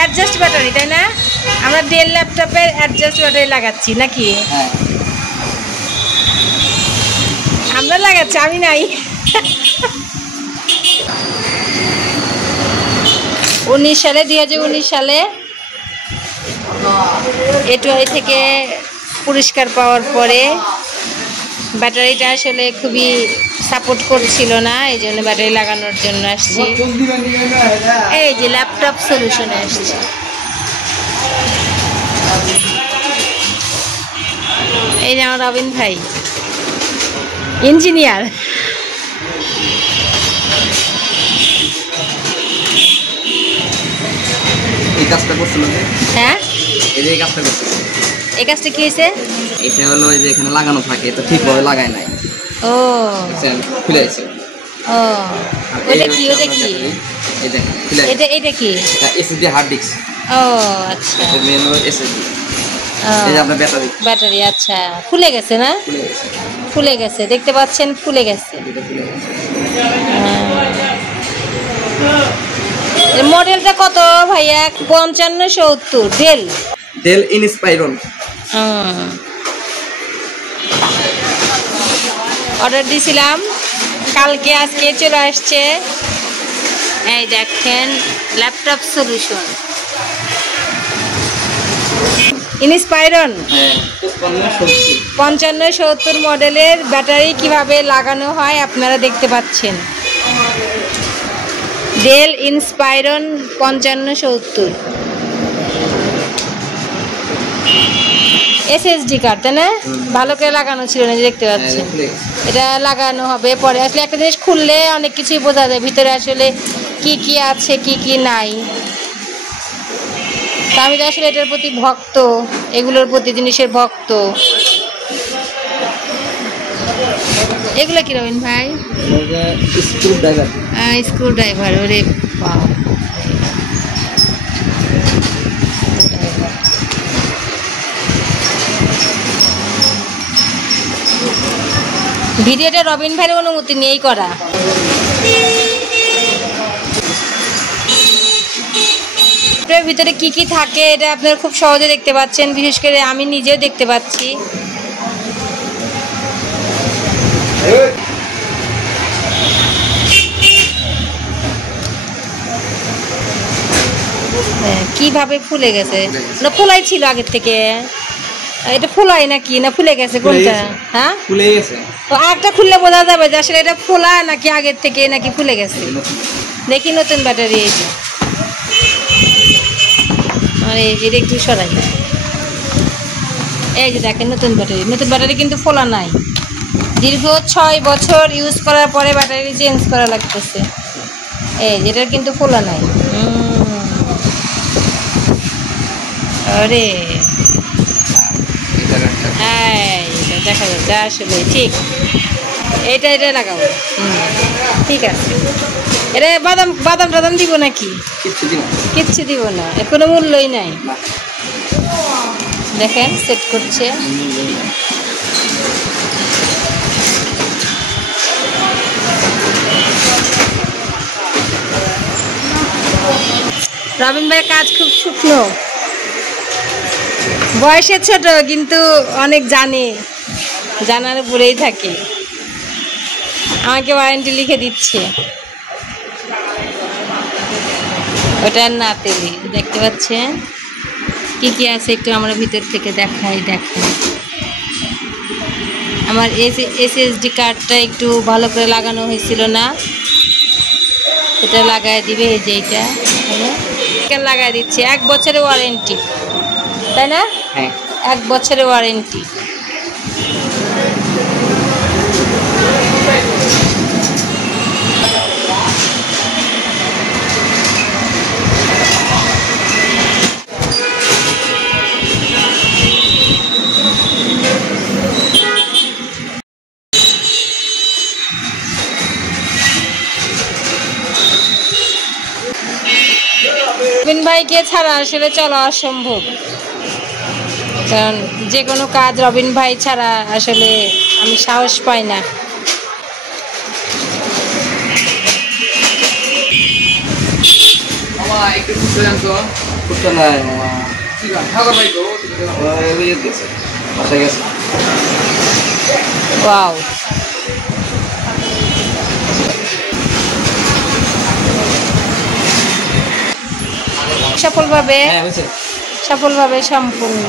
Adjust battery তাই না? আমরা ডেল ল্যাপটপের অ্যাডজাস্ট ব্যাটারি লাগাচ্ছি নাকি? আমরা লাগাচ্ছি, আমি নাই। 2019 সালে A2i থেকে পুরস্কার পাওয়ার পরে ব্যাটারিটা আসলে খুবই সাপোর্ট করছিল না, এই জন্য ব্যাটারি লাগানোর জন্য আসছি। এই যে ল্যাপটপ সলিউশনে আসছি। এই যে আমার রবিন ভাই ইঞ্জিনিয়ার। এই কাজটা করছিল যে, হ্যাঁ এই কাজটা করছিল। এই কাজটা কি হয়েছে? এটা হলো এই যে এখানে লাগানো থাকে, তো ঠিকভাবে লাগায় নাই। ও খুলে গেছে। ও ওটা কি? ওটা কি? এটা এটা কি? SSD hard disk. ও আচ্ছা, এটা মেন হলো এসএসডি। এই যে আপনার ব্যাটারি। ব্যাটারি আচ্ছা, ফুলে গেছে না? ফুলে গেছে। ফুলে গেছে, দেখতে পাচ্ছেন ফুলে গেছে। মডেলটা কত ভাইয়া? 5570 ডেল ইনস্পাইরন। অর্ডার দিয়েছিলাম কালকে, আজকে চলে আসছে। এই দেখেন ল্যাপটপ সলিউশন ইনস্পাইরন 5570 মডেলের ব্যাটারি কিভাবে লাগানো হয় আপনারা দেখতে পাচ্ছেন। ডেল ইনস্পাইরন 5570 এসএসডি কার্ড তাই না? ভালো করে লাগানো ছিল না, দেখতে পাচ্ছেন। এটা লাগানো হবে পরে। আসলে একটা জিনিস খুললে অনেক কিছুই বোঝা যায় ভিতরে আসলে কি কি আছে কি কি নাই। তা আমি তো আসলে এটার প্রতি ভক্ত, এগুলোর প্রতি জিনিসের ভক্ত। এগুলো কি রবিন ভাই? Screw driver. ওরে ভিডিওটা রবিন ভাইয়ের অনুমতি নিয়েই করা। এর ভিতরে কি কি থাকে এটা আপনারা খুব সহজে দেখতে পাচ্ছেন, বিশেষ করে আমি নিজেও দেখতে পাচ্ছি। কিভাবে ফুলে গেছে? না ফুলাই ছিল আগের থেকে? এটা ফুলাই নাকি না ফুলে গেছে? কোনটা? হ্যাঁ ফুলে গেছে। তো আরেকটা খুললে বোঝা যাবে যে আসলে এটা ফোলা নাকি আগের থেকে নাকি ফুলে গেছে। দেখি নতুন ব্যাটারি। এই যে আরে এটা একটু সরাই। এই যে দেখেন নতুন ব্যাটারি। নতুন ব্যাটারি কিন্তু ফোলা নাই। দীর্ঘ 6 বছর ইউজ করার পরে ব্যাটারি চেঞ্জ করা লাগতেছে। এই যেটার কিন্তু ফোলা নাই। আরে হ্যাঁ দেখা যাচ্ছে আসলে ঠিক। এটা লাগাবো। ঠিক আছে। এটা বাদাম টাদাম দিব নাকি? কিচ্ছু দিব না, এর কোনো মূল্যই নাই। দেখেন সেট করছে। রবিন ভাইয়ের কাজ খুব শুকনো, বয়সে ছোট কিন্তু অনেক জানে, জানার উপরেই থাকে। আমাকে ওয়ারেন্টি লিখে দিচ্ছে। ওটার না তেলি দেখতে পাচ্ছেন কি কি আছে একটু আমরা ভিতর থেকে দেখাই। দেখেন আমার এসএসডি কার্ডটা একটু ভালো করে লাগানো হয়েছিল না, এটা লাগাই দিবে। এই যে এইটা লাগাই দিচ্ছে। 1 বছরের ওয়ারেন্টি তাই না? হ্যাঁ 1 বছরের ওয়ারেন্টি। রবিন ভাইকে ছাড়া আসলে চলা অসম্ভব, কারণ যে কোনো কাজ রবিন ভাই ছাড়া আসলে আমি সাহস পাই না। ওয়াও, সফলভাবে সম্পূর্ণ।